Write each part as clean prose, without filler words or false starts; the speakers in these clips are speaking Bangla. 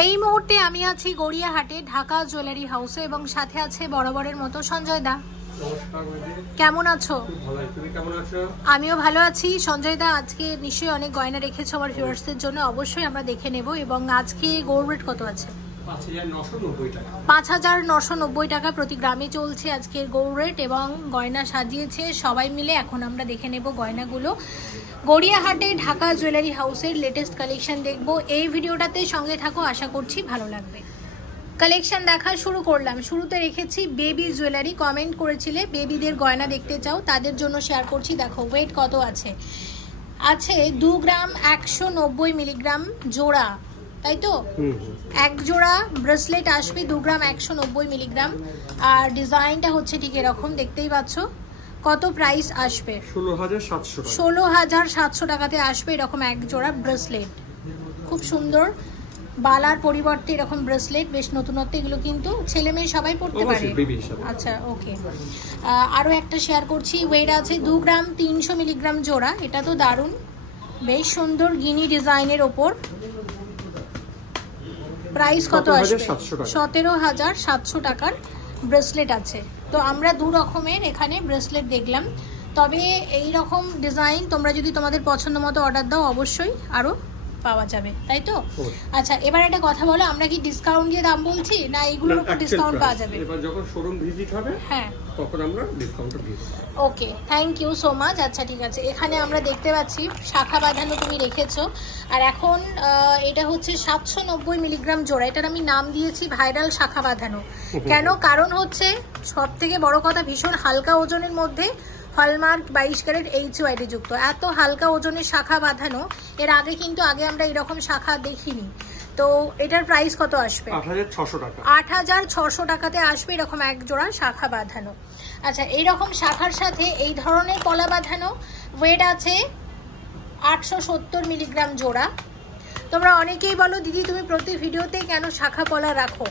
এই মুহূর্তে আমি আছি গড়িয়াহাটে ঢাকা জুয়েলারি হাউসে এবং সাথে আছে বরাবরের মতো সঞ্জয় দা। কেমন আছো? আমিও ভালো আছি। সঞ্জয় দা, আজকে নিশ্চয়ই অনেক গয়না রেখেছো আমার ভিউয়ার্সদের জন্য, অবশ্যই আমরা দেখে নেব। এবং আজকে গোল্ড রেট কত আছে? ৫,৯৯০ টাকা প্রতি গ্রামে চলছে আজকের গোল্ড রেট এবং গয়না সাজিয়েছে সবাই মিলে। এখন আমরা দেখে নেব গয়নাগুলো। গড়িয়াহাটে ঢাকা জুয়েলারি হাউসের লেটেস্ট কালেকশন দেখব। এই ভিডিওটাতে সঙ্গে থাকো, আশা করছি ভালো লাগবে। কালেকশন দেখা শুরু করলাম। শুরুতে রেখেছি বেবি জুয়েলারি। কমেন্ট করেছিলে বেবিদের গয়না দেখতে চাও, তাদের জন্য শেয়ার করছি। দেখো ওয়েট কত আছে। 2 গ্রাম 190 মিলিগ্রাম জোড়া, তাই তো? এক জোড়া ব্রেসলেট আসবে 2 গ্রাম 190 মিলিগ্রাম। আর ডিজাইনটা হচ্ছে ঠিক এরকম, দেখতেই পাচ্ছ। কত প্রাইস আসবে? 16,700 টাকাতে আসবে এরকম এক জোড়া ব্রেসলেট। খুব সুন্দর, বালার পরিবর্তে এরকম ব্রেসলেট, বেশ নতুনত্ব। এগুলো কিন্তু ছেলে মেয়ে সবাই পড়তে পারে। আচ্ছা, ওকে। আরও একটা শেয়ার করছি। ওয়েট আছে 2 গ্রাম 300 মিলিগ্রাম জোড়া। এটা তো দারুণ, বেশ সুন্দর গিনি ডিজাইনের ওপর। প্রাইস কত আসবে? 17,700 টাকার ব্রেসলেট আছে। তো আমরা দু রকমের এখানে ব্রেসলেট দেখলাম, তবে এই রকম ডিজাইন তোমরা যদি তোমাদের পছন্দ মতো অর্ডার দাও অবশ্যই আরও পাওয়া যাবে, তাই তো? আচ্ছা, এবার একটা কথা বলো, আমরা কি ডিসকাউন্ট দিয়ে দাম বলছি না এগুলোর উপর ডিসকাউন্ট পাওয়া যাবে? এবার যখন শোরুম ভিজিট হবে হ্যাঁ তখন আমরা ডিসকাউন্ট দিয়ে দেব। ওকে, থ্যাংক ইউ সো মাচ। আচ্ছা ঠিক আছে, এখানে আমরা দেখতে পাচ্ছি শাখা বাঁধানো তুমি রেখেছো। আর এখন এটা হচ্ছে 790 মিলিগ্রাম জোড়া। এটার আমি নাম দিয়েছি ভাইরাল শাখা বাঁধানো। কেন? কারণ হচ্ছে সব থেকে বড় কথা, ভীষণ হালকা ওজনের মধ্যে হলমার্ক 22 ক্যারেট HUID যুক্ত। এত হালকা ওজনের শাখা বাঁধানো এর আগে কিন্তু আমরা এরকম শাখা দেখিনি। তো এটার প্রাইস কত আসবে? 8,600 টাকা। 8,600 টাকাতে আসবে এরকম এক জোড়া শাখা বাঁধানো। আচ্ছা, এইরকম শাখার সাথে এই ধরনের পলা বাঁধানো ওয়েট আছে 870 মিলিগ্রাম জোড়া। তোমরা অনেকেই বলো দিদি তুমি প্রতি ভিডিওতে কেন শাখা পলা রাখো?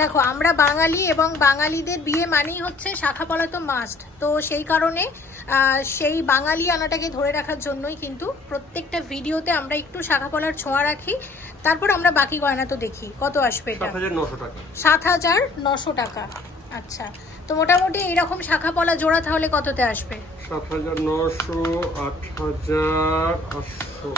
দেখো, আমরা বাঙালি এবং বাঙালিদের বিয়ে মানেই হচ্ছে শাখা পলা তো মাস্ট। তো সেই কারণে সেই বাঙালি আনাটাকে ধরে রাখার জন্যই কিন্তু প্রত্যেকটা ভিডিওতে আমরা একটু শাখা পলার ছোঁয়া রাখি। তারপর আমরা বাকি গয়না তো দেখি। কত আসবে এটা? 7,900 টাকা। 7,900 টাকা। আচ্ছা, তো মোটামুটি এইরকম শাখা পলা জোড়া তাহলে কততে আসবে? 7,900, 8,800,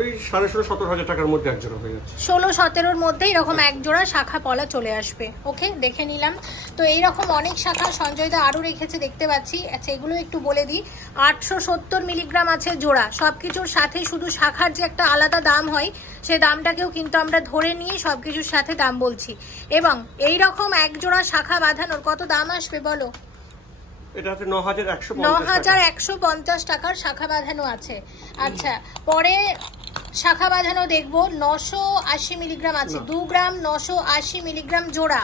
ওই 16,000-17,000 টাকার মধ্যে এক জোড়া হয়ে যাচ্ছে। 16-17-র মধ্যে এরকম এক জোড়া শাখা পলা চলে আসবে। ওকে, দেখে নিলাম। তো এইরকম অনেক শাখা সঞ্জয় দা আরও রেখেছে দেখতে পাচ্ছি। আচ্ছা, এগুলো একটু বলে দিই। 870 মিলিগ্রাম আছে জোড়া। সবকিছুর সাথে শুধু শাখার যে একটা আলাদা দাম হয় সে দামটাকেও কিন্তু আমরা ধরে নিয়ে সবকিছুর সাথে দাম বলছি। এবং এইরকম এক জোড়া শাখা বাঁধানোর কত দাম আসবে বলো? এটা হচ্ছে 9,150 টাকার শাখা বাঁধানো আছে। আচ্ছা, পরে শাখা বাঁধানো দেখবো 980 মিলিগ্রাম আছে। 2 গ্রাম 980 মিলিগ্রাম জোড়া,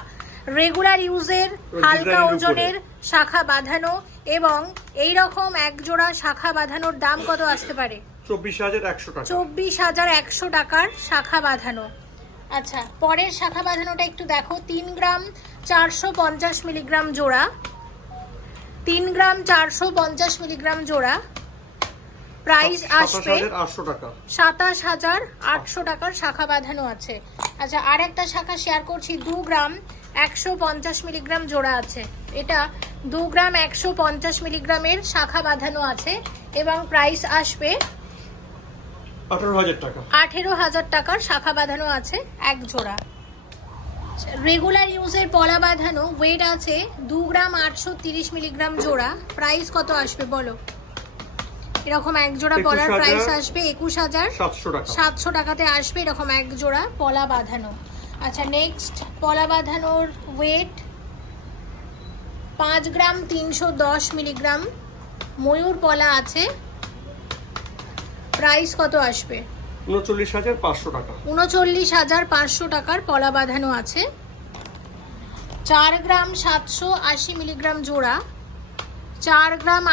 রেগুলার ইউজের হালকা ওজনের শাখা বাঁধানো। এবং এই রকম এক জোড়া শাখা বাঁধানোর দাম কত আসতে পারে? 24,100 টাকা। 24,100 টাকার শাখা বাঁধানো। আচ্ছা, পরের শাখা বাঁধানোটা একটু দেখো। 3 গ্রাম 450 মিলিগ্রাম জোড়া। 3 গ্রাম 450 মিলিগ্রাম জোড়া। প্রাইস আসবে 27,800 টাকার শাখা বাঁধানো আছে। আচ্ছা, আর একটা শাখা শেয়ার করছি। 2 গ্রাম 150 মিলিগ্রাম জোড়া আছে। এটা 2 গ্রাম 150 মিলিগ্রামের শাখা বাঁধানো আছে এবং প্রাইস আসবে 18,000 টাকা। 18,000 টাকার শাখা বাঁধানো আছে এক জোড়া। রেগুলার ইউজের পলা বাঁধানো ওয়েট আছে 2 গ্রাম 830 মিলিগ্রাম জোড়া। প্রাইস কত আসবে বলো? এরকম এক জোড়া পলার প্রাইস আসবে 21,700 টাকাতে আসবে এরকম এক জোড়া পলা বাঁধানো। আচ্ছা, নেক্সট পলা বাঁধানোর ওয়েট 5 গ্রাম 310 মিলিগ্রাম ময়ূর পলা আছে। প্রাইস কত আসবে? 39,500 টাকা। 39,500 টাকার পলা বাঁধানো আছে। 4 গ্রাম 780 মিলিগ্রাম জোড়া। 4 গ্রাম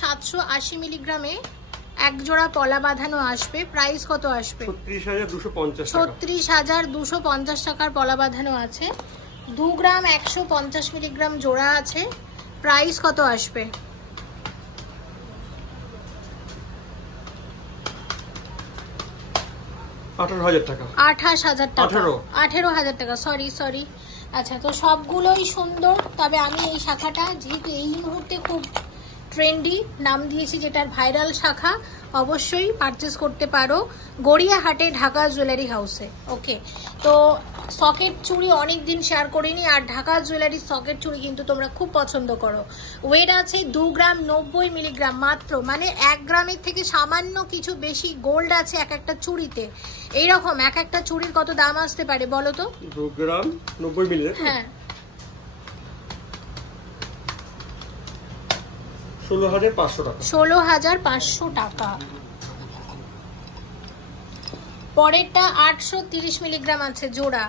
780 মিলিগ্রামে এক জোড়া পলা বাঁধানো আসবে। প্রাইস কত আসবে? 36,250 টাকার পলা বাঁধানো আছে। 2 গ্রাম 150 মিলিগ্রাম জোড়া আছে। প্রাইস কত আসবে? 18,000 টাকা। 28,000 টাকা, 18,000 টাকা, সরি। আচ্ছা, তো সবগুলোই সুন্দর, তবে আমি এই শাখাটা যেহেতু এই মুহূর্তে খুব ট্রেন্ডি নাম দিয়েছি, যেটার ভাইরাল শাখা, অবশ্যই পারচেস করতে পারো গড়িয়াহাটে ঢাকা জুয়েলারি হাউসে। ওকে, তো সকেট চুড়ি অনেক দিন শেয়ার করিনি, আর ঢাকা জুয়েলারি সকেট চুড়ি কিন্তু তোমরা খুব পছন্দ করো। ওয়েট আছে 2 গ্রাম 90 মিলিগ্রাম মাত্র, মানে 1 গ্রামের থেকে সামান্য কিছু বেশি গোল্ড আছে এক একটা চুড়িতে। এইরকম এক একটা চুড়ির কত দাম আসতে পারে বলো তো? 2 গ্রাম 90 মিলিগ্রাম, হ্যাঁ, 16,500 টাকা। 16,500 টাকা। পরেরটা 830 মিলিগ্রাম আছে জোড়া,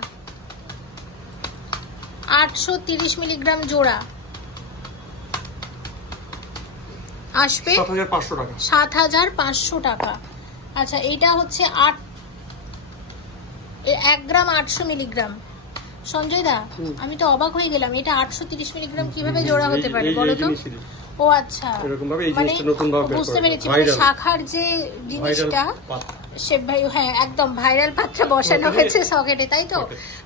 830 মিলিগ্রাম জোড়া আসবে 7,500 টাকা। 7,500 টাকা। আচ্ছা, এইটা হচ্ছে 1 গ্রাম 800 মিলিগ্রাম। সঞ্জয় দা, আমি তো অবাক হয়ে গেলাম, এটা 830 মিলিগ্রাম কিভাবে জোড়া হতে পারে বলো তো? ও আচ্ছা, এরকম ভাবে এই মানে জিনিসটা নতুন ভাবে বুঝতে পেরেছি, মানে শাখার যে জিনিসটা সে ভাই, হ্যাঁ একদম ভাইরাল পাত্রে বসানো হয়েছে সকেটে, তাই তো?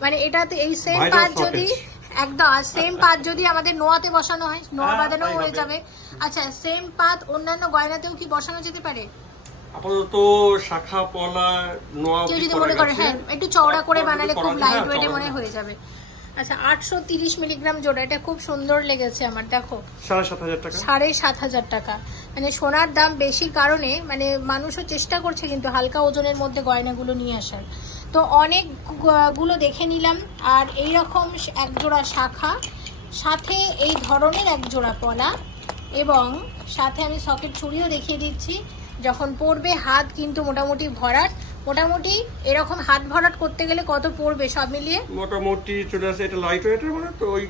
মানে এটাতে এই সেম পাত যদি একদম সেম পাত যদি আমাদের নোয়াতে বসানো হয়, নোয়া বাঁধানো হয়ে যাবে। আচ্ছা, সেম পাত অন্যান্য গয়নাতেও কি বসানো যেতে পারে? আপাতত শাখা পলা নোয়া কেউ যদি মনে করে হ্যাঁ একটু চওড়া করে বানালে খুব লাইট ওয়েটে মনে হয়ে যাবে। আচ্ছা, 830 মিলিগ্রাম জোড়া, এটা খুব সুন্দর লেগেছে আমার, দেখো 7,500 টাকা। 7,500 টাকা। মানে সোনার দাম বেশির কারণে মানে মানুষও চেষ্টা করছে কিন্তু হালকা ওজনের মধ্যে গয়নাগুলো নিয়ে আসার। তো অনেকগুলো দেখে নিলাম, আর এইরকম এক জোড়া শাখা, সাথে এই ধরনের এক জোড়া পলা, এবং সাথে আমি সকেট চুড়িও দেখিয়ে দিচ্ছি। যখন পরবে হাত কিন্তু মোটামুটি ভরাট, মোটামুটি এরকম হাত ভরাট করতে গেলে কত পড়বে সব মিলিয়ে? মোটামুটি চলে আসে, এটা লাইট ওয়েটের মানে তো ওই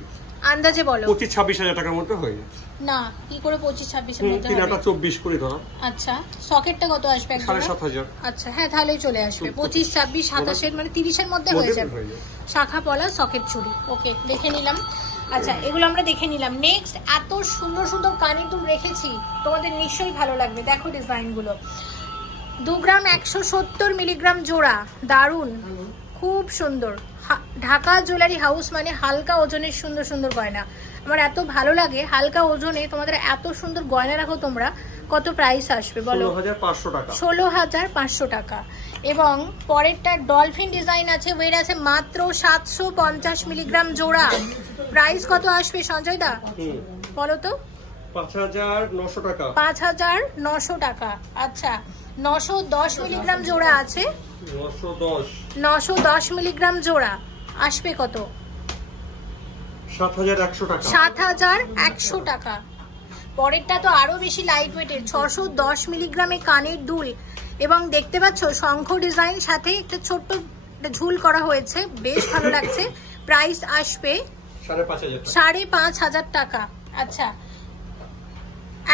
আন্দাজে বলো। 25-26 টাকার মধ্যে হয়ে যাচ্ছে। না, কি করে 25-26 এর মধ্যে হবে? 3-24 করে ধরো। আচ্ছা, সকেটটা কত আসবে? 7,500। আচ্ছা, হ্যাঁ তাহলেই চলে আসবে 25-26-27 মানে 30 এর মধ্যে হয়ে যাবে শাখা পলা সকেট চুড়ি। ওকে, দেখে নিলাম। আচ্ছা, এগুলো আমরা দেখে নিলাম। নেক্সট, এত সুন্দর সুন্দর কানের দুল রেখেছি, তোমাদের নিশ্চয়ই ভালো লাগবে। দেখো ডিজাইনগুলো, 2 গ্রাম 170 মিলিগ্রাম জোড়া, দারুন, খুব সুন্দর। ঢাকা জুয়েলারি হাউস মানে হালকা ওজনের সুন্দর সুন্দর গয়না। আমার এত ভালো লাগে হালকা ওজনে তোমাদের এত সুন্দর গয়না রাখো তোমরা। কত প্রাইস আসবে বলো? 16,500 টাকা। 16,500 টাকা। এবং পরেরটা ডলফিন ডিজাইন আছে, ওয়েট আছে মাত্র 750 মিলিগ্রাম জোড়া। প্রাইস কত আসবে সঞ্জয় দা বলো তো? 5,900 টাকা। 5,900 টাকা। আচ্ছা, 910 মিলিগ্রাম জোড়া আছে, 910 মিলিগ্রাম জোড়া আসবে কত? 7,100 টাকা। 7,100 টাকা। পরেরটা তো আরো বেশি লাইট ওয়েটের, 610 মিলিগ্রামে কানের দুল, এবং দেখতে পাচ্ছ শঙ্খ ডিজাইন, সাথে একটা ছোট্ট ঝুল করা হয়েছে, বেশ ভালো লাগছে। প্রাইস আসবে 5,500 টাকা। আচ্ছা,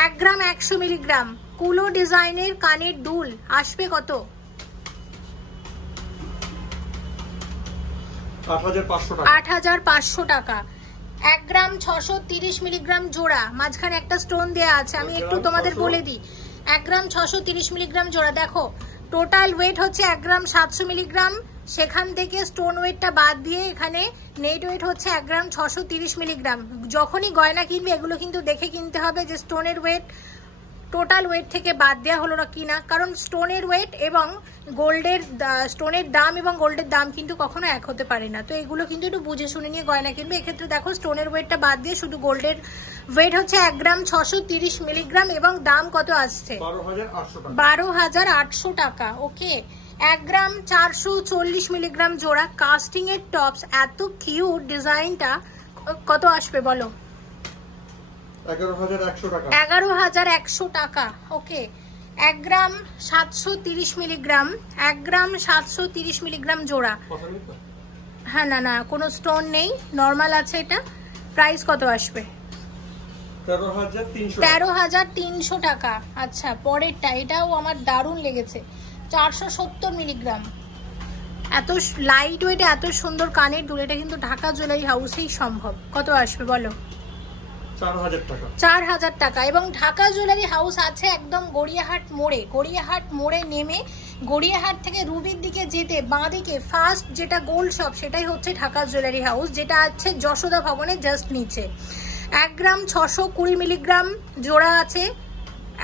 1 গ্রাম 100 মিলিগ্রাম কুলো ডিজাইনের কানের দুল আসবে কত? 8,500 টাকা। 1 গ্রাম 630 মিলিগ্রাম জোড়া, মাঝখানে একটা স্টোন দেয়া আছে, আমি একটু তোমাদের বলে দিই। 1 গ্রাম 630 মিলিগ্রাম জোড়া, দেখো টোটাল ওয়েট হচ্ছে 1 গ্রাম 700 মিলিগ্রাম, সেখান থেকে স্টোন ওয়েটটা বাদ দিয়ে এখানে নেট ওয়েট হচ্ছে 1 গ্রাম 630 মিলিগ্রাম। যখনই গয়না কিনবে এগুলো কিন্তু দেখে কিনতে হবে যে স্টোনের ওয়েট টোটাল ওয়েট থেকে বাদ দেওয়া হলো না কিনা, কারণ স্টোনের ওয়েট এবং গোল্ডের স্টোনের দাম এবং গোল্ডের দাম কিন্তু কখনো এক হতে পারে না। তো এগুলো কিন্তু একটু বুঝে শুনে নিয়ে গয়না কিনবে। এক্ষেত্রে দেখো স্টোনের ওয়েটটা বাদ দিয়ে শুধু গোল্ডের ওয়েট হচ্ছে 1 গ্রাম 630 মিলিগ্রাম, এবং দাম কত আসছে? 12,800 টাকা। ওকে, 1 গ্রাম 440 মিলিগ্রাম জোড়া কাস্টিং এর টপস, এত কিউট ডিজাইনটা, কত আসবে বলো? 11,100 টাকা। 11,100 টাকা। ওকে, 1 গ্রাম 730 মিলিগ্রাম, 1 গ্রাম 730 মিলিগ্রাম জোড়া। হ্যাঁ, না না কোনো স্টোন নেই, নর্মাল আছে এটা। প্রাইস কত আসবে? 13,300 টাকা। আচ্ছা, পরেরটা এটাও আমার দারুণ লেগেছে, 470 মিলিগ্রাম। এত লাইট ওয়েটে এত সুন্দর কানের দুল, এটা কিন্তু ঢাকা জুয়েলারি হাউসেই সম্ভব। কত আসবে বলো? 4000 টাকা। এবং ঢাকা জুয়েলারি হাউস আছে একদম গড়িয়াহাট মোড়ে নেমে গড়িয়াহাট থেকে রুবির দিকে যেতে বাঁ দিকে ফার্স্ট যেটা গোল্ড শপ সেটাই হচ্ছে ঢাকা জুয়েলারি হাউস, যেটা আছে যশোদা ভবনের জাস্ট নিচে। 1 গ্রাম 620 মিলিগ্রাম জোড়া আছে,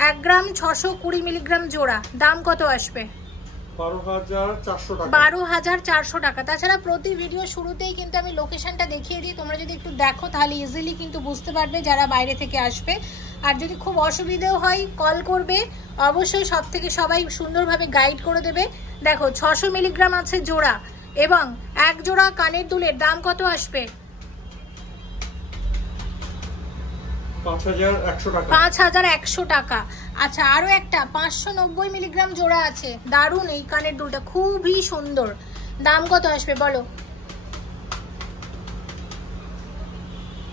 1 গ্রাম 620 মিলিগ্রাম জোড়া। দাম কত আসবে? 12,400 টাকা। তাছাড়া প্রতি ভিডিও শুরুতেই কিন্তু আমি লোকেশনটা দেখিয়ে দিই, তোমরা যদি একটু দেখো তাহলে ইজিলি কিন্তু বুঝতে পারবে যারা বাইরে থেকে আসবে। আর যদি খুব অসুবিধেও হয় কল করবে, অবশ্যই সব থেকে সবাই সুন্দরভাবে গাইড করে দেবে। দেখো 600 মিলিগ্রাম আছে জোড়া, এবং 1 জোড়া কানের দুলের দাম কত আসবে? 5,100 টাকা। আচ্ছা, আরো একটা 590 মিলিগ্রাম জোড়া আছে, দারুন এই কানের দুলটা, খুবই সুন্দর। দাম কত আসবে বলো?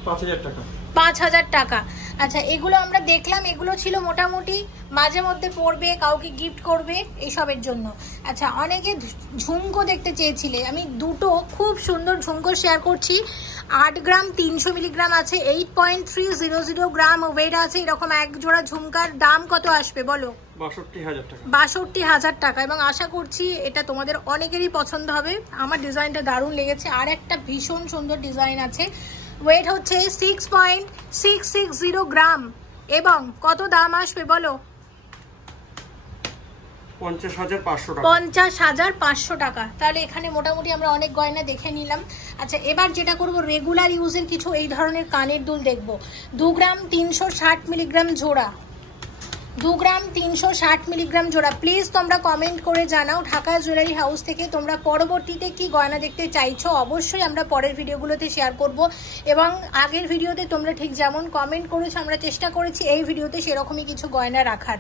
5,000 টাকা। আচ্ছা, এগুলো আমরা দেখলাম, এগুলো ছিল মোটামুটি মাঝে মধ্যে পরবে, কাউকে গিফট করবে এইসবের জন্য। আচ্ছা, অনেকে ঝুমকো দেখতে চেয়েছিলে, আমি দুটো খুব সুন্দর ঝুমকো শেয়ার করছি। 8 গ্রাম 300 মিলিগ্রাম আছে, 8.300 গ্রাম ওয়েট আছে। এরকম 1 জোড়া ঝুমকার দাম কত আসবে বলো? 62,000 টাকা। এবং আশা করছি এটা তোমাদের অনেকেরই পছন্দ হবে, আমার ডিজাইনটা দারুণ লেগেছে। আর একটা ভীষণ সুন্দর ডিজাইন আছে, ওয়েট হচ্ছে 6.660 গ্রাম, এবং কত দাম আসবে বলো? 50,500 টাকা। তাহলে এখানে মোটামুটি আমরা অনেক গয়না দেখে নিলাম। আচ্ছা, এবার যেটা করব, রেগুলার ইউজের কিছু এই ধরনের কানের দুল দেখবো। 2 গ্রাম 360 মিলিগ্রাম জোড়া, 2 গ্রাম 360 মিলিগ্রাম জোড়া। প্লিজ তোমরা কমেন্ট করে জানাও ঢাকা জুয়েলারি হাউস থেকে তোমরা পরবর্তীতে কি গয়না দেখতে চাইছো। অবশ্যই আমরা পরের ভিডিওগুলোতে শেয়ার করব, এবং আগের ভিডিওতে তোমরা ঠিক যেমন কমেন্ট করেছো আমরা চেষ্টা করেছি এই ভিডিওতে সেরকমই কিছু গয়না রাখার।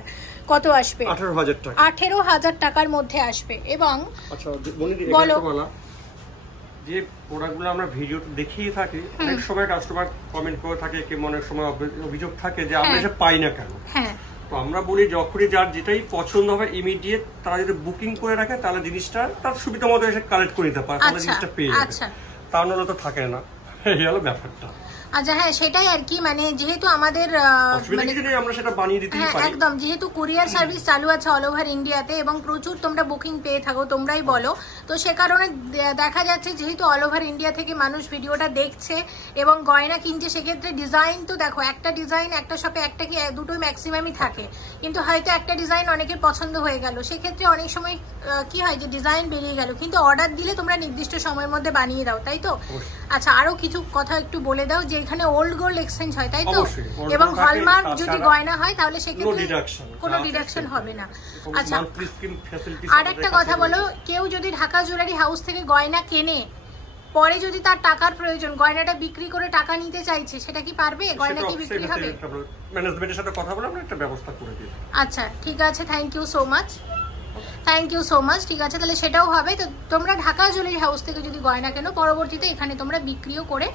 কত আসবে? 18,000 টাকার মধ্যে আসবে। এবং বলো, যে প্রোডাক্টগুলো আমরা ভিডিওতে দেখিয়ে থাকি, অনেক সময় কাস্টমার কমেন্ট করে থাকে, কি অনেক সময় অভিযোগ থাকে যে আমরা এসে পাই না কেন। হ্যাঁ, তো আমরা বলি যখনই যার যেটাই পছন্দ হবে ইমিডিয়েট তারা যদি বুকিং করে রাখে তাহলে জিনিসটা তার সুবিধা মতো এসে কালেক্ট করে নিতে পারে, তাহলে জিনিসটা পেয়ে যাবে। তা নাহলে তো থাকে না, এই হলো ব্যাপারটা। আচ্ছা, হ্যাঁ সেটাই আর কি, মানে যেহেতু আমাদের আমরা সেটা বানিয়ে দিতেই পারি একদম, যেহেতু কুরিয়ার সার্ভিস চালু আছে অল ওভার ইন্ডিয়াতে, এবং প্রচুর তোমরা বুকিং পেয়ে থাকো, তোমরাই বলো। তো সে কারণে দেখা যাচ্ছে যেহেতু অল ওভার ইন্ডিয়া থেকে মানুষ ভিডিওটা দেখছে এবং গয়না কিনছে, সেক্ষেত্রে ডিজাইন তো দেখো, একটা ডিজাইন একটা শপে একটা কি দুটোই ম্যাক্সিমামই থাকে, কিন্তু হয়তো একটা ডিজাইন অনেকের পছন্দ হয়ে গেল, সেক্ষেত্রে অনেক সময় কি হয় যে ডিজাইন বেরিয়ে গেল, কিন্তু অর্ডার দিলে তোমরা নির্দিষ্ট সময়ের মধ্যে বানিয়ে দাও, তাই তো? আচ্ছা, আরো কিছু কথা একটু বলে দাও, যে এখানে ওল্ড গোল্ড এক্সচেঞ্জ হয়, তাই তো? এবং হলমার্ক যদি গয়না হয় তাহলে সেক্ষেত্রে কোনো ডিডাকশন হবে না। আচ্ছা, আর একটা কথা বলো, কেউ যদি ঢাকা জুয়েলারি হাউস থেকে গয়না কেনে, পরে যদি তার টাকার প্রয়োজন, গয়নাটা বিক্রি করে টাকা নিতে চাইছে, সেটা কি পারবে? গয়না কি বিক্রি হবে? ম্যানেজমেন্টের সাথে কথা বলে আমরা একটা ব্যবস্থা করে দিই। আচ্ছা, ঠিক আছে, থ্যাংক ইউ সো মাচ। ঠিক আছে, তাহলে সেটাও হবে। তো তোমরা ঢাকা জুয়েলারি হাউস থেকে যদি গয়না কেনো, পরবর্তীতে এখানে তোমরা বিক্রিও করে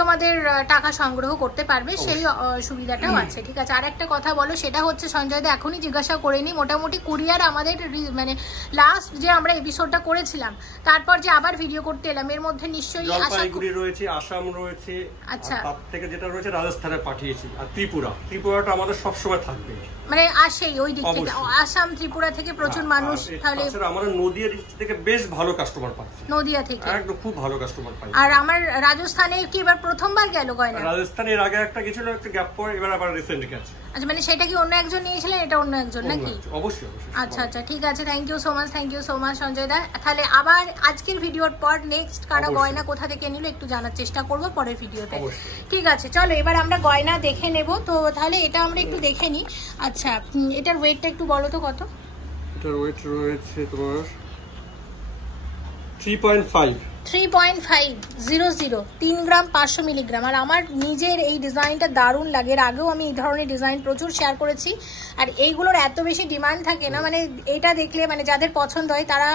তোমাদের টাকা সংগ্রহ করতে পারবে, সেই সুবিধাটাও আছে। ঠিক আছে, আর একটা কথা বলো, সেটা হচ্ছে সঞ্জয় দা এখনই জিজ্ঞাসা করে নি, মোটামুটি কুরিয়ার আমাদের মানে লাস্ট যে আমরা এপিসোডটা করেছিলাম, তারপর যে আবার ভিডিও করতে এলাম, এর মধ্যে নিশ্চয়ই জলপাইগুড়ি রয়েছে, আসাম রয়েছে, আচ্ছা তার থেকে যেটা রয়েছে রাজস্থানে পাঠিয়েছি, আর ত্রিপুরাটা আমাদের সবসময় থাকবে, মানে আসেই ওই দিক থেকে, আসাম ত্রিপুরা থেকে প্রচুর মানুষ। তাহলে আমাদের নদিয়া থেকে বেশ ভালো কাস্টমার পাচ্ছি, নদিয়া থেকে একদম খুব ভালো কাস্টমার পাই। আর আমার রাজস্থানে কি এবার প্রথমবার গেল গয়না? রাজস্থানের আগে একটা গেছিল, একটা গ্যাপ পর, এবার আবার রিসেন্ট গেছে। আচ্ছা, মানে সেটা কি অন্য একজন নিয়েছিলেন, এটা অন্য একজন নাকি? অবশ্যই। আচ্ছা, ঠিক আছে, thank you so much Sanjay দা। তাহলে আবার আজকের ভিডিওর পর নেক্সট কারা গয়না কোথা থেকে নিল একটু জানার চেষ্টা করব পরের ভিডিওতে। ঠিক আছে, চলো এবার আমরা গয়না দেখে নেব। তো তাহলে এটা আমরা একটু দেখে নিই। আচ্ছা, এটার ওয়েটটা একটু বলো তো কত? এটার ওয়েট রয়েছে তোমার 3.5 3.500 3 গ্রাম 500 মিলিগ্রাম। আর আমার নিজের এই ডিজাইনটা দারুণ লাগে, এর আগেও আমি এই ধরনের ডিজাইন প্রচুর শেয়ার করেছি, আর এইগুলোর এত বেশি ডিমান্ড থাকে না, মানে এটা দেখলে মানে যাদের পছন্দ হয় তারা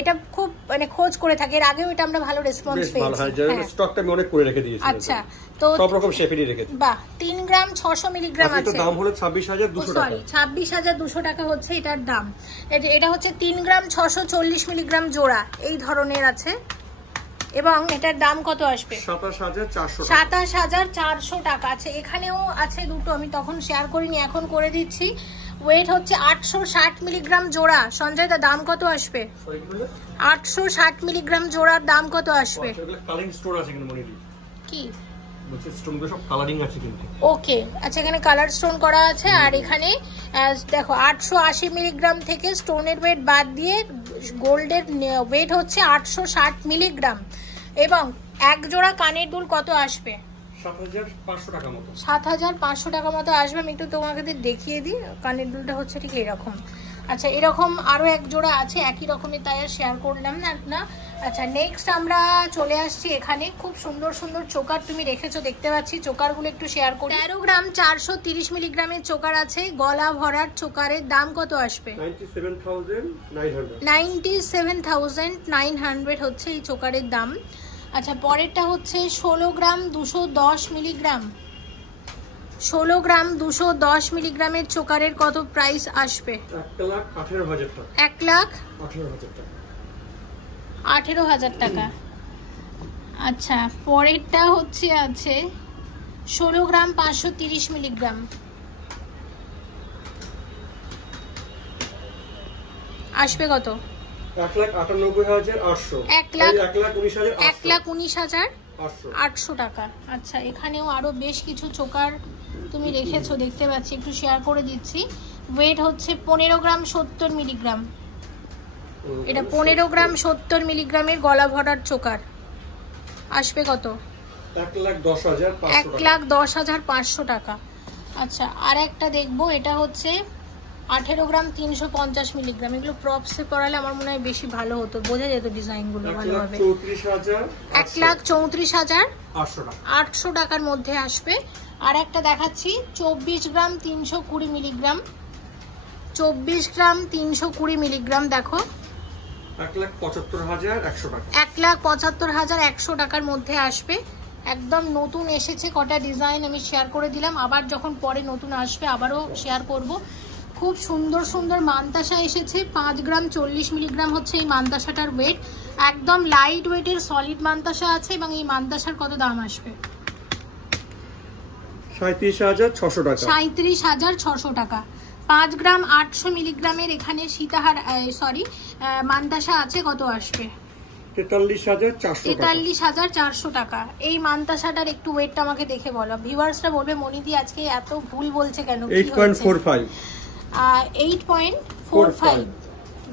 এটা খুব মানে খোঁজ করে থাকে। এর আগেও এটা আমরা ভালো রেসপন্স পেয়েছি, স্টকটা আমি অনেক করে রেখে দিয়েছি। আচ্ছা, তো সব রকম শেপেরই রেখেছি। বাহ, 3 গ্রাম 600 মিলিগ্রাম আছে, দাম হলো 26,200 টাকা। 26,200 টাকা হচ্ছে এটার দাম। এটা হচ্ছে 3 গ্রাম 640 মিলিগ্রাম জোড়া, এই ধরনের আছে। এবং এটার দাম কত আসবে? 27,400 টাকা। আচ্ছা এখানেও আছে দুটো, আমি তখন শেয়ার করিনি, এখন করে দিচ্ছি। ওয়েট হচ্ছে 860 মিলিগ্রাম জোড়া। সঞ্জয় দা দাম কত আসবে? 860 মিলিগ্রাম জোড়ার দাম কত আসবে? কি ওকে, আচ্ছা এখানে কালার স্টোন করা আছে। আর এখানে দেখো 880 মিলিগ্রাম থেকে স্টোনের ওয়েট বাদ দিয়ে গোল্ডের ওয়েট হচ্ছে 860 মিলিগ্রাম। এবং এক জোড়া কানের দুল কত আসবে? 7,500 টাকা মতো। 7,500 টাকা মতো আসবে। আমি একটু তোমাকে দেখিয়ে দিই, কানের দুলটা হচ্ছে ঠিক এরকম। আচ্ছা এরকম আরো এক জোড়া আছে একই রকমের, তাই আর শেয়ার করলাম না। আচ্ছা নেক্সট আমরা চলে আসছি এখানে, খুব সুন্দর সুন্দর চোকার তুমি রেখেছো দেখতে পাচ্ছি, চোকারগুলো একটু শেয়ার করি। 13 গ্রাম 430 মিলিগ্রামের চোকার আছে, গলা ভরার চোকারের দাম কত আসবে? 97,900 হচ্ছে এই চোকারের দাম। আচ্ছা পরেরটা হচ্ছে 16 গ্রাম 210 মিলিগ্রাম। 16 গ্রাম 210 মিলিগ্রামের চোকারের কত প্রাইস আসবে? 1,18,000 টাকা। আচ্ছা পরেরটা হচ্ছে আছে 16 গ্রাম 530 মিলিগ্রাম। আসবে কত? 1,19,800 টাকা। আচ্ছা এখানেও আরো বেশ কিছু চোকার তুমি রেখেছো দেখতে পাচ্ছি, একটু শেয়ার করে দিচ্ছি। ওয়েট হচ্ছে 15 গ্রাম 70 মিলিগ্রাম। এটা 15 গ্রাম 70 মিলিগ্রামের গলা ভরার চোকার। আসবে কত? 1,10,500 টাকা। আচ্ছা আর একটা দেখবো, এটা হচ্ছে 18 গ্রাম 350 মিলিগ্রাম। এগুলো প্রপসে পরালে আমার মনে হয় বেশি ভালো হতো, বোঝা যেত ডিজাইনগুলো ভালোভাবে। 1,34,800 টাকার মধ্যে আসবে। আর একটা দেখাচ্ছি 24 গ্রাম 320 মিলিগ্রাম। 24 গ্রাম 320 মিলিগ্রাম দেখো, 1,75,100 টাকা। 1,75,100 টাকার মধ্যে আসবে। একদম নতুন এসেছে কটা ডিজাইন, আমি শেয়ার করে দিলাম, আবার যখন পরে নতুন আসবে আবারও শেয়ার করব। খুব সুন্দর সুন্দর মানতাসা এসেছে। 5 গ্রাম 40 মিলিগ্রাম হচ্ছে এই মানতাসাটার ওয়েট। একদম লাইট ওয়েটের সলিড মানতাসা আছে। এবং এই মানতাসার কত দাম আসবে? 37,600 টাকা। 37,600 টাকা। 5 গ্রাম 800 মিলিগ্রামের এখানে সীতাহার মানতাসা আছে, কত আসবে? 43,400 টাকা। এই মানতাসাটার একটু ওয়েটটা আমাকে দেখে বলো, ভিউয়ার্সরা বলবে মনিদি আজকে এত ভুল বলছে কেন? 8.45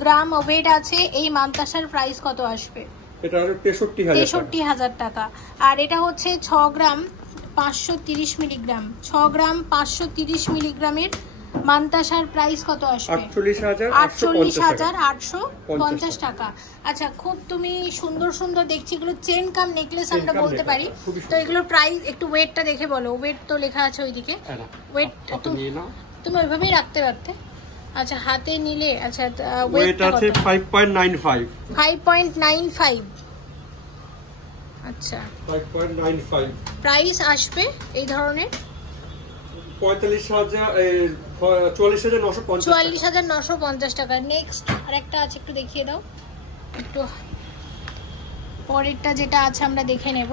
গ্রাম ওয়েট আছে। এই মানতাসার প্রাইস কত আসবে? এটা 63,000 টাকা। আর এটা হচ্ছে 6 গ্রাম 530 মিলিগ্রাম। 6 গ্রাম 530 মিলিগ্রামের মানতাসার প্রাইস কত আসবে? 48,850 টাকা। আচ্ছা খুব তুমি সুন্দর সুন্দর দেখছি, এগুলো চেন কাম নেকলেস আমরা বলতে পারি। তো এগুলোর প্রাইস একটু ওয়েটটা দেখে বলো। ওয়েট তো লেখা আছে ওইদিকে, ওয়েট তুমি ওইভাবেই রাখতে পারতে। আচ্ছা হাতে নিলে, আচ্ছা ওয়েট আছে 5.95। আচ্ছা 5.95 প্রাইস আসবে এই ধরনের 44,950 টাকা। নেক্সট আরেকটা আছে, একটু দেখিয়ে দাও। একটু পরেরটা যেটা আছে আমরা দেখে নেব।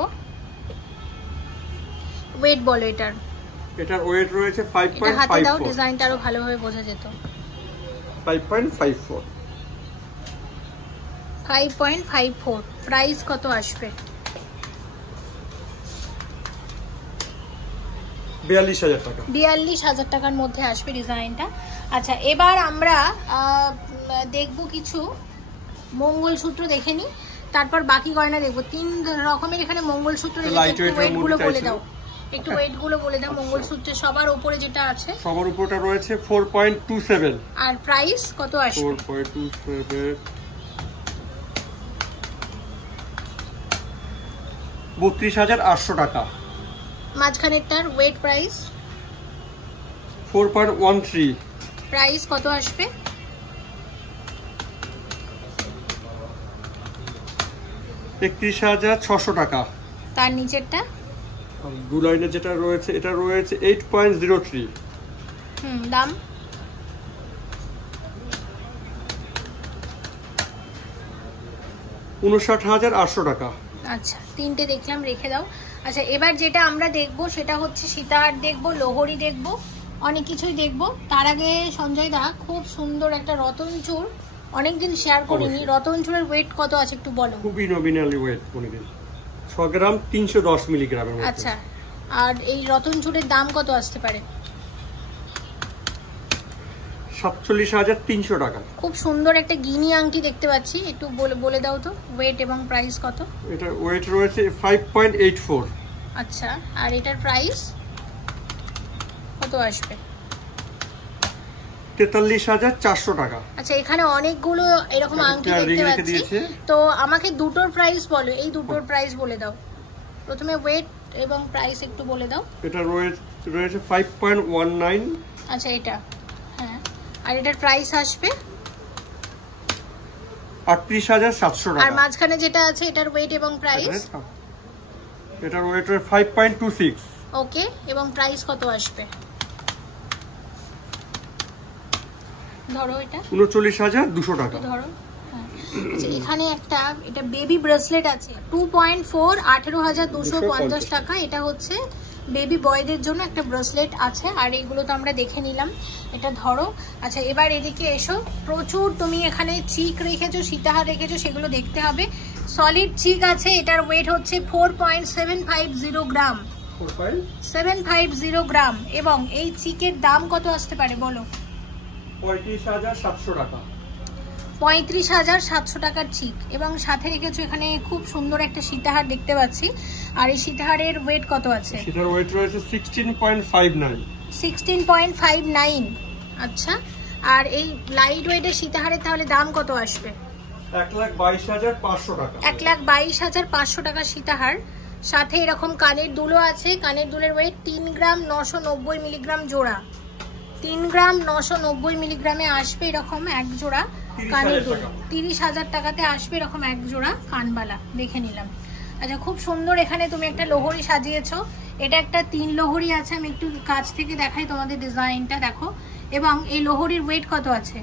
ওয়েট বলো এটার। এটার ওয়েট রয়েছে 5.54। হাতে দাও, ডিজাইনটা আরো ভালোভাবে বোঝা যেত। 5.54। 5.54 প্রাইস কত আসবে? 42,000 টাকা। 42,000 টাকার মধ্যে আসবে ডিজাইনটা। আচ্ছা এবার আমরা দেখব কিছু মঙ্গলসূত্র দেখে নিই, তারপর বাকি গয়না দেখবো। 3 রকমের এখানে মঙ্গলসূত্র রেখেছি। ওয়েটগুলো বলে দাও, একটু ওয়েটগুলো বলে দাও। মঙ্গলসূত্রের সবার উপরে যেটা আছে, সবার উপরটা রয়েছে 4.27। আর প্রাইস কত আসবে? 4.27 32,800 টাকা। মাঝখানেরটার ওয়েট প্রাইস 4.13। প্রাইস কত আসবে? 31,600 টাকা। তার নিচেরটা দু লাইনে যেটা রয়েছে এটা রয়েছে 8.03। দাম 59,800 টাকা। আচ্ছা, তিনটে দেখলাম, রেখে দাও। আচ্ছা, এবার যেটা আমরা দেখবো সেটা হচ্ছে সীতাহার দেখবো, লোহরি দেখবো, অনেক কিছুই দেখবো। তার আগে সঞ্জয় দা, খুব সুন্দর একটা রতনচুর অনেকদিন শেয়ার করিনি, রতনচুরের ওয়েট কত আছে একটু বলো। খুবই নমিনালি ওয়েট, 6 গ্রাম 310 মিলিগ্রামের মতো। আচ্ছা, আর এই রতনচুরের দাম কত আসতে পারে? 47,300 টাকা। খুব সুন্দর একটা গিনি আংটি দেখতে পাচ্ছি, একটু বলে দাও তো ওয়েট এবং প্রাইস কত? এটা ওয়েট রয়েছে 5.84। আচ্ছা, আর এটার প্রাইস কত আসবে? 43,400 টাকা। আচ্ছা, এখানে অনেকগুলো এরকম আংটি দেখতে পাচ্ছি, তো আমাকে দুটোর প্রাইস বলো, এই দুটোর প্রাইস বলে দাও। প্রথমে ওয়েট এবং প্রাইস একটু বলে দাও। এটা রয়েছে 5.19। আচ্ছা, এটা, হ্যাঁ, আর এটার প্রাইস আসবে 38,700 টাকা। আর মাঝখানে যেটা আছে এটার ওয়েট এবং প্রাইস? এটার ওয়েট 5.26। ওকে, এবং প্রাইস কত আসবে? ধরো এটা 39,200 টাকা। ধরো, হ্যাঁ। আচ্ছা, এখানে একটা এটা বেবি ব্রেসলেট আছে 2.4, 18,250 টাকা। এটা হচ্ছে বেবি বয়দের জন্য একটা ব্রেসলেট আছে, আর এইগুলো তো আমরা দেখে নিলাম। এটা ধরো। আচ্ছা, এবার এদিকে এসো। প্রচুর তুমি এখানে চিক রেখেছো, সীতাহার রেখেছো, সেগুলো দেখতে হবে। সলিড চিক আছে, এটার ওয়েট হচ্ছে 4.750 গ্রাম, 750 গ্রাম। এবং এই চিকের দাম কত আসতে পারে বলো? 35,700 টাকা। 35,700 টাকার চিক। এবং সাথে রেখেছো এখানে খুব সুন্দর একটা সীতাহার দেখতে পাচ্ছি। আর এই সীতাহারের ওয়েট কত আছে? সেটার ওয়েট রয়েছে 16.59। 16.59। আচ্ছা, আর এই লাইট ওয়েটের সীতাহারের তাহলে দাম কত আসবে? 1,22,500 টাকা। 1,22,500 টাকা সীতাহার। সাথে এরকম কানের দুলও আছে, কানের দুলের ওয়েট 3 গ্রাম 990 মিলিগ্রাম জোড়া। 3 গ্রাম 990 মিলিগ্রামে আসবে এরকম এক জোড়া কানের দুল। 30,000 টাকাতে আসবে এরকম এক জোড়া কানবালা, দেখে নিলাম। আচ্ছা, খুব সুন্দর এখানে তুমি একটা লোহরি সাজিয়েছো। এটা একটা 3 লোহরি আছে, আমি একটু কাছ থেকে দেখাই তোমাদের, ডিজাইনটা দেখো। এবং এই লোহরির ওয়েট কত আছে?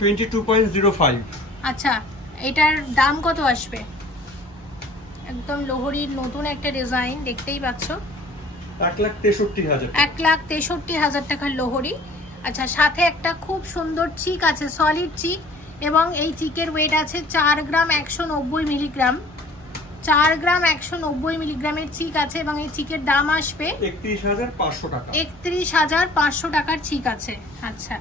22.05। আচ্ছা, এটার দাম কত আসবে? একদম লোহরির নতুন একটা ডিজাইন, দেখতেই পাচ্ছ। 1,63,000। 1,63,000 টাকার লোহরি। আচ্ছা, সাথে একটা খুব সুন্দর চিক আছে, সলিড চিক। এবং এই চিকের ওয়েট আছে 4 গ্রাম 190 মিলিগ্রাম। 4 গ্রাম 190 মিলিগ্রামের চিক আছে, এবং এই চিকের দাম আসবে 31,500 টাকা। 31,500 টাকার চিক আছে। আচ্ছা,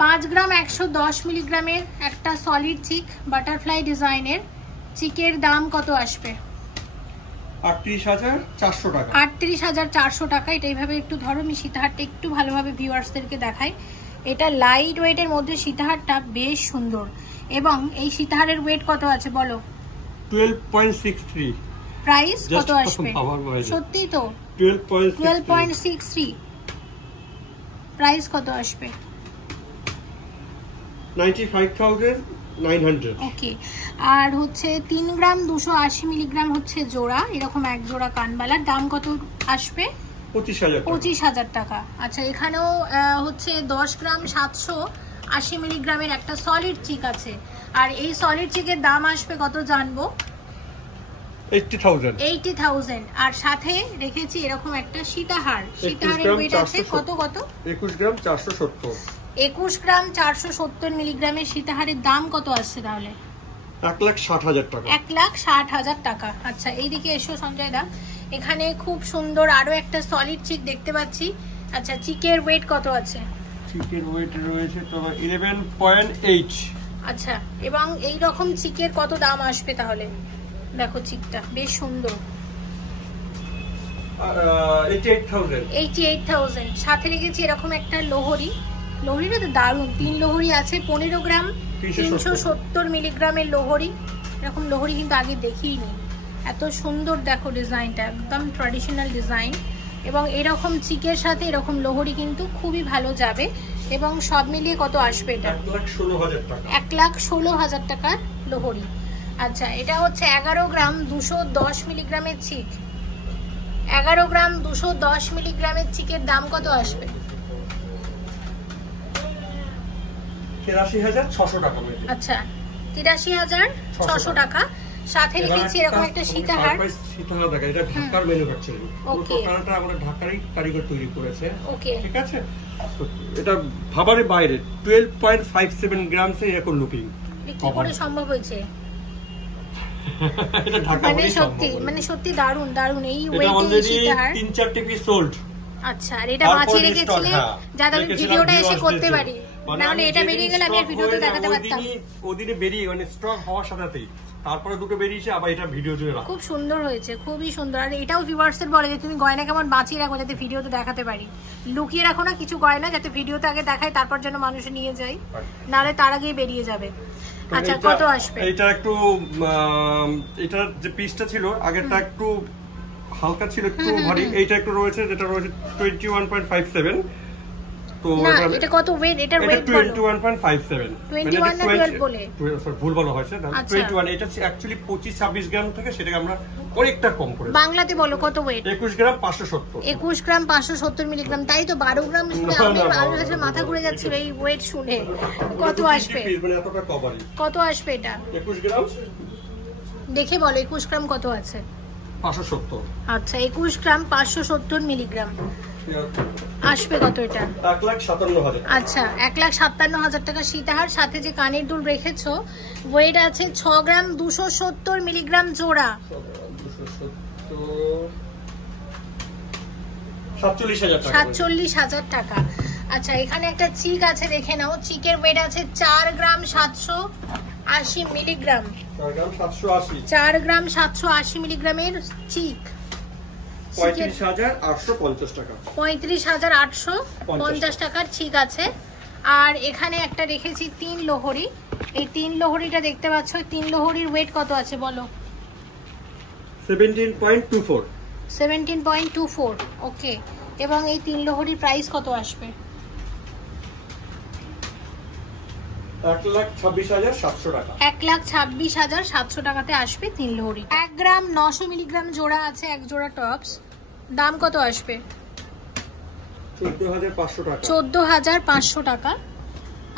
5 গ্রাম 110 মিলিগ্রামের একটা সলিড চিক, বাটারফ্লাই ডিজাইনের। চিকের দাম কত আসবে? 38,400 টাকা। 38,400 টাকা। এটা এইভাবে একটু ধরো, আমি সীতাহারটা একটু ভালোভাবে ভিউয়ার্সদেরকে দেখাই। এটা লাইট ওয়েটের মধ্যে সীতাহারটা বেশ সুন্দর। এবং এই সীতাহারের ওয়েট কত আছে বলো? 12.63। প্রাইস কত আসবে? সত্যি তো 12.63। প্রাইস কত আসবে? 95,900। ওকে, আর হচ্ছে 3 গ্রাম 280 মিলিগ্রাম হচ্ছে জোড়া, এরকম এক জোড়া কানবালার দাম কত আসবে? 25,000 টাকা। আচ্ছা, এখানেও হচ্ছে 10 গ্রাম 780 মিলিগ্রামের একটা সলিড চিক আছে। আর এই সলিড চিকের দাম আসবে কত জানবো? 80,000। আর সাথে রেখেছি এরকম একটা সীতাহার। সীতাহারের ওয়েট আছে কত? 21 গ্রাম 470। 21 গ্রাম 470 মিলিগ্রামের সীতাহারের দাম কত আসছে তাহলে? 1,60,000 টাকা। 1,60,000 টাকা। আচ্ছা, এইদিকে এসো সঞ্জয় দা। এখানে খুব সুন্দর আরো একটা সলিড চিক দেখতে পাচ্ছি। আচ্ছা, চিকের ওয়েট কত আছে? চিকের ওয়েট রয়েছে তোমার 11.8। আচ্ছা, এবং এই রকম চিকের কত দাম আসবে তাহলে? দেখো, চিকটা বেশ সুন্দর। 88,000। সাথে রেখেছি এরকম একটা লোহরি। লোহরিটা তো দারুণ, 3 লোহরি আছে। 15 গ্রাম 370 মিলিগ্রামের লোহরি। এরকম লোহরি কিন্তু আগে দেখিনি। এত সুন্দর দেখো ডিজাইনটা, একদম ট্র্যাডিশনাল ডিজাইন। এবং এরকম চিকের সাথে এরকম লোহরি কিন্তু খুবই ভালো যাবে। এবং সব মিলিয়ে কত আসবে এটা? 1,16,000 টাকা। 1,16,000 টাকার লোহরি। আচ্ছা, এটা হচ্ছে 11 গ্রাম 210 মিলিগ্রামের চিক। 11 গ্রাম 210 মিলিগ্রামের চিকের দাম কত আসবে? 83,600 টাকা। আচ্ছা, 83,600 টাকা। সাথে লিখেছি এরকম একটা সীতাহার। সীতাহার দেখা, এটা ঢাকার ম্যানুফ্যাকচারিং, পুরোটা আমাদের ঢাকারই কারিগর তৈরি করেছে। ওকে, ঠিক আছে। এটা ভাবারের বাইরে 12.57 গ্রামস এর এরকম লুকিং। কি করে সম্ভব হয়েছে? এটা ঢাকা মানে সত্যি দারুন দারুন। এই ওয়েটে সীতাহার 3-4 পিস সোল্ড। আচ্ছা, আর এটা বাঁচিয়ে রেখেছিলে যাতে আমি ভিডিওটা এসে করতে পারি, নাহলে এটা বেরিয়ে গেলে আমি ভিডিওতে দেখাতে পারতাম। ওদিনে বেরিয়ে মানে স্টক হওয়ার সাথেই তারপরে দুটো বেরিয়েছে, আবার এটা ভিডিও জুড়ে রাখা। খুব সুন্দর হয়েছে, খুবই সুন্দর। আর এটাও ভিউয়ার্সদের বলে যে তুমি গয়না কেমন বাঁচিয়ে রাখো যাতে ভিডিওতে দেখাতে পারি। লুকিয়ে রাখো না কিছু গয়না, যাতে ভিডিওতে আগে দেখাই, তারপর যেন মানুষ নিয়ে যায়, নাহলে তার আগেই বেরিয়ে যাবে। আচ্ছা, কত আসবে? এটা একটু এটার যে পিসটা ছিল আগেরটা একটু হালকা ছিল, একটু ভারী। এইটা একটু রয়েছে, যেটা রয়েছে 21.57। তো এটা কত ওয়েট? এটার ওয়েট 21.57, 21 না 12 বলে ভুল বলা হয়েছে। 21, এটা অ্যাকচুয়ালি 25-26 গ্রাম থেকে সেটাকে আমরা অনেকটা কম করে। বাংলাতে বলো কত ওয়েট? 21 গ্রাম 570। 21 গ্রাম 570 মিলিগ্রাম। তাই তো 12 গ্রাম শুনে আমি আমার কাছে মাথা ঘুরে যাচ্ছিল এই ওয়েট শুনে। কত আসবে? মানে এতটা কভারই। কত আসবে এটা? 21 গ্রাম দেখে বলো 21 গ্রাম কত আছে? 570। আচ্ছা, 21 গ্রাম 570 মিলিগ্রাম আসবে কত এটা? 1,57,000। আচ্ছা, 1,57,000 টাকা সীতাহার। সাথে যে কানের দুল রেখেছো ওয়েট আছে 6 গ্রাম 270 মিলিগ্রাম জোড়া। 47,000 টাকা। আচ্ছা, এখানে একটা চিক আছে, দেখে নাও। চিকের ওয়েট আছে 4 গ্রাম 780 মিলিগ্রাম। 4 গ্রাম 780 মিলিগ্রামের চিক। 35,850 টাকা। 35,850 টাকার চিক আছে। আর এখানে একটা রেখেছি 3 লোহরি। এই 3 লোহরিটা দেখতে পাচ্ছ। 3 লোহরির ওয়েট কত আছে বলো? 17.24। 17.24। ওকে। এবং এই 3 লোহরির প্রাইস কত আসবে? 1,26,700 টাকা। 1,26,700 টাকাতে আসবে 3 লোহরি। 1 গ্রাম 900 মিলিগ্রাম জোড়া আছে, এক জোড়া টপস। দাম কত আসবে? 14,500 টাকা। 14,500 টাকা।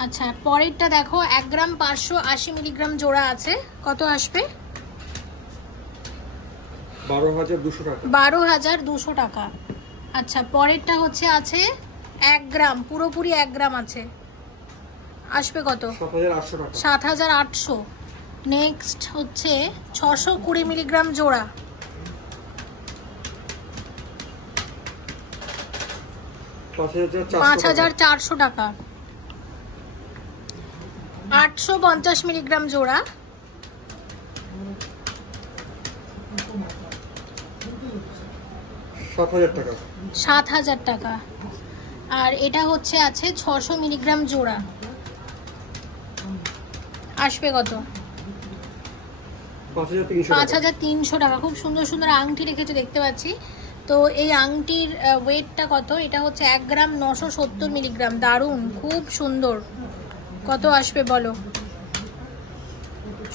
আচ্ছা, পরেরটা দেখো, 1 গ্রাম 580 মিলিগ্রাম জোড়া আছে, কত আসবে? 12,200 টাকা। 12,200 টাকা। আচ্ছা, পরেরটা হচ্ছে আছে 1 গ্রাম, পুরোপুরি 1 গ্রাম আছে, আসবে কত? 7,800 টাকা। 7,800। নেক্সট হচ্ছে 620 মিলিগ্রাম জোড়া, 5,400 টাকা। 850 মিলিগ্রাম জোড়া, 7,000 টাকা। 7,000 টাকা। আর এটা হচ্ছে আছে 600 মিলিগ্রাম জোড়া, আসবে কত? 5,300 টাকা। খুব সুন্দর সুন্দর আংটি রেখেছে দেখতে পাচ্ছি। তো এই আংটির ওয়েটটা কত? এটা হচ্ছে 1 গ্রাম 970 মিলিগ্রাম। দারুণ, খুব সুন্দর। কত আসবে বলো?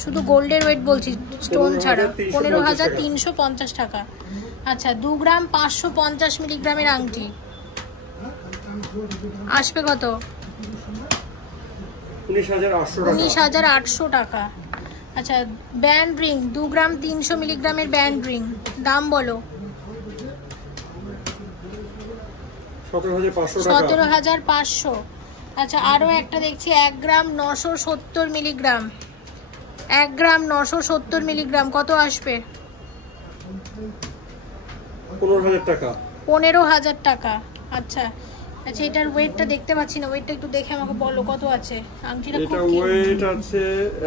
শুধু গোল্ডের ওয়েট বলছি, স্টোন ছাড়া। 15,350 টাকা। আচ্ছা, 2 গ্রাম 550 মিলিগ্রামের আংটি, আসবে কত? 19,800 টাকা। আচ্ছা, ব্যান্ড রিং 2 গ্রাম 300 মিলিগ্রামের ব্যান্ড রিং, দাম বলো? 17,500। আচ্ছা, আরও একটা দেখছি 1 গ্রাম 970 মিলিগ্রাম। 1 গ্রাম 970 মিলিগ্রাম, কত আসবে? 15,000 টাকা। 15,000 টাকা। আচ্ছা আচ্ছা, এটার ওয়েটটা দেখতে পাচ্ছি না, ওয়েটটা একটু দেখে আমাকে বলো কত আছে। আংটিটা খুব ওয়েট আছে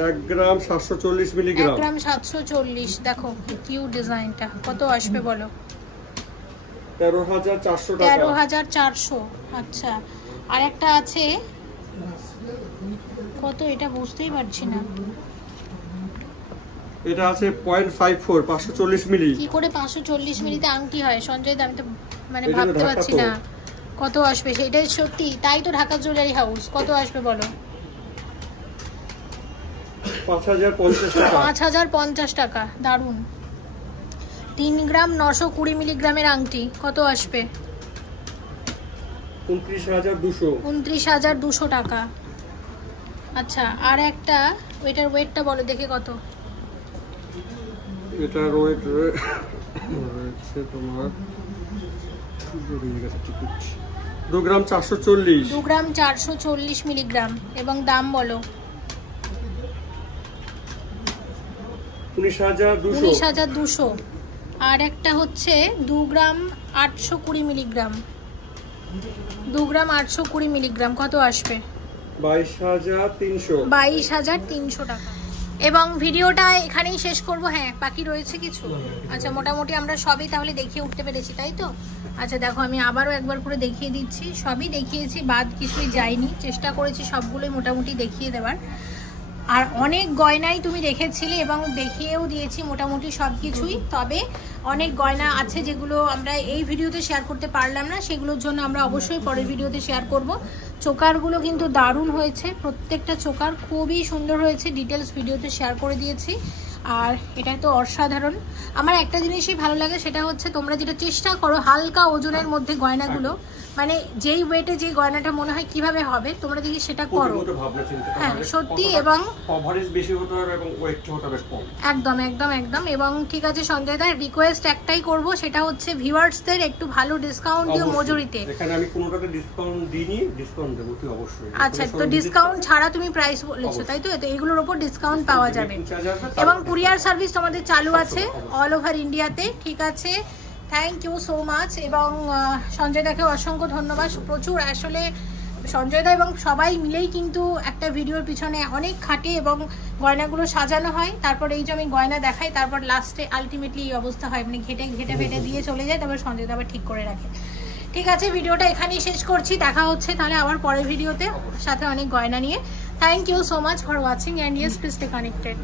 1 গ্রাম 740 মিলিগ্রাম। 1 গ্রাম 740। দেখো কিউট ডিজাইনটা, কত আসবে বলো? 13,400 টাকা। 13,400। আচ্ছা, আর একটা আছে কত, এটা বুঝতেই পারছি না। এটা আছে 0.54, 540 মিলি। কি করে 540 মিলিতে আংটি হয় সঞ্জয়? আমি তো মানে ভাবতে পারছি না কত আসবে। সেটাই সত্যি, তাই তো ঢাকা জুয়েলারি হাউস। কত আসবে বলো? 5,050 টাকা। 5,050 টাকা। দারুণ। 3 গ্রাম 920 মিলিগ্রামের আংটি, কত আসবে? 29,200। 29,200 টাকা। আচ্ছা, আর একটা, এটার ওয়েটটা বলো দেখে কত? এটা রয়েছে তোমার 2 গ্রাম 440, 2 গ্রাম 440 মিলিগ্রাম। এবং দাম বলো? 19,200। আর একটা হচ্ছে 2 গ্রাম 820 মিলিগ্রাম, 2 গ্রাম 820 মিলিগ্রাম কত আসবে? 22,300 টাকা। এবং ভিডিওটা এখানেই শেষ করব। হ্যাঁ, বাকি রয়েছে কিছু। আচ্ছা, মোটামুটি আমরা সবই তাহলে দেখিয়ে উঠতে পেরেছি, তাই তো? আচ্ছা দেখো, আমি আবারও একবার করে দেখিয়ে দিচ্ছি। সবই দেখিয়েছি, বাদ কিছুই যায়নি, চেষ্টা করেছি সবগুলোই মোটামুটি দেখিয়ে দেওয়ার। আর অনেক গয়নাই তুমি রেখেছিলে এবং দেখিয়েও দিয়েছি মোটামুটি সব কিছুই। তবে অনেক গয়না আছে যেগুলো আমরা এই ভিডিওতে শেয়ার করতে পারলাম না, সেগুলোর জন্য আমরা অবশ্যই পরের ভিডিওতে শেয়ার করব। চোকারগুলো কিন্তু দারুণ হয়েছে, প্রত্যেকটা চোকার খুবই সুন্দর হয়েছে, ডিটেলস ভিডিওতে শেয়ার করে দিয়েছি। আর এটা তো অসাধারণ। আমার একটা জিনিসই ভালো লাগে, সেটা হচ্ছে তোমরা যেটা চেষ্টা করো হালকা ওজনের মধ্যে গয়নাগুলো, মানে যেই ওয়েটে যে গয়নাটা মনে হয় কিভাবে হবে তোমরা দেখি সেটা করো। হ্যাঁ সত্যি, এবং কভারেজ বেশি হতে হবে এবং ওয়েটটা হতে হবে কম। একদম একদম একদম। এবং ঠিক আছে সঞ্জয় দা, রিকোয়েস্ট একটাই করব, সেটা হচ্ছে ভিউয়ার্সদের একটু ভালো ডিসকাউন্ট দিও মজুরিতে। এখানে আমি কোনোটাতে ডিসকাউন্ট দিইনি, ডিসকাউন্ট দেব তুই অবশ্যই। আচ্ছা, তো ডিসকাউন্ট ছাড়া তুমি প্রাইস বলেছো, তাই তো? তো এগুলোর উপর ডিসকাউন্ট পাওয়া যাবে এবং কুরিয়ার সার্ভিস তোমাদের চালু আছে অল ওভার ইন্ডিয়াতে। ঠিক আছে, থ্যাংক ইউ সো মাচ। এবং সঞ্জয় দাকে অসংখ্য ধন্যবাদ। প্রচুর আসলে সঞ্জয় দা এবং সবাই মিলেই কিন্তু একটা ভিডিওর পিছনে অনেক খাটে এবং গয়নাগুলো সাজানো হয়। তারপর এই যে আমি গয়না দেখাই, তারপর লাস্টে আলটিমেটলি এই অবস্থা হয়, মানে ঘেটে দিয়ে চলে যায়, তারপর সঞ্জয় দা আবার ঠিক করে রাখে। ঠিক আছে, ভিডিওটা এখানেই শেষ করছি। দেখা হচ্ছে তাহলে আবার পরের ভিডিওতে সাথে অনেক গয়না নিয়ে। Thank you so much for watching and yes please stay connected.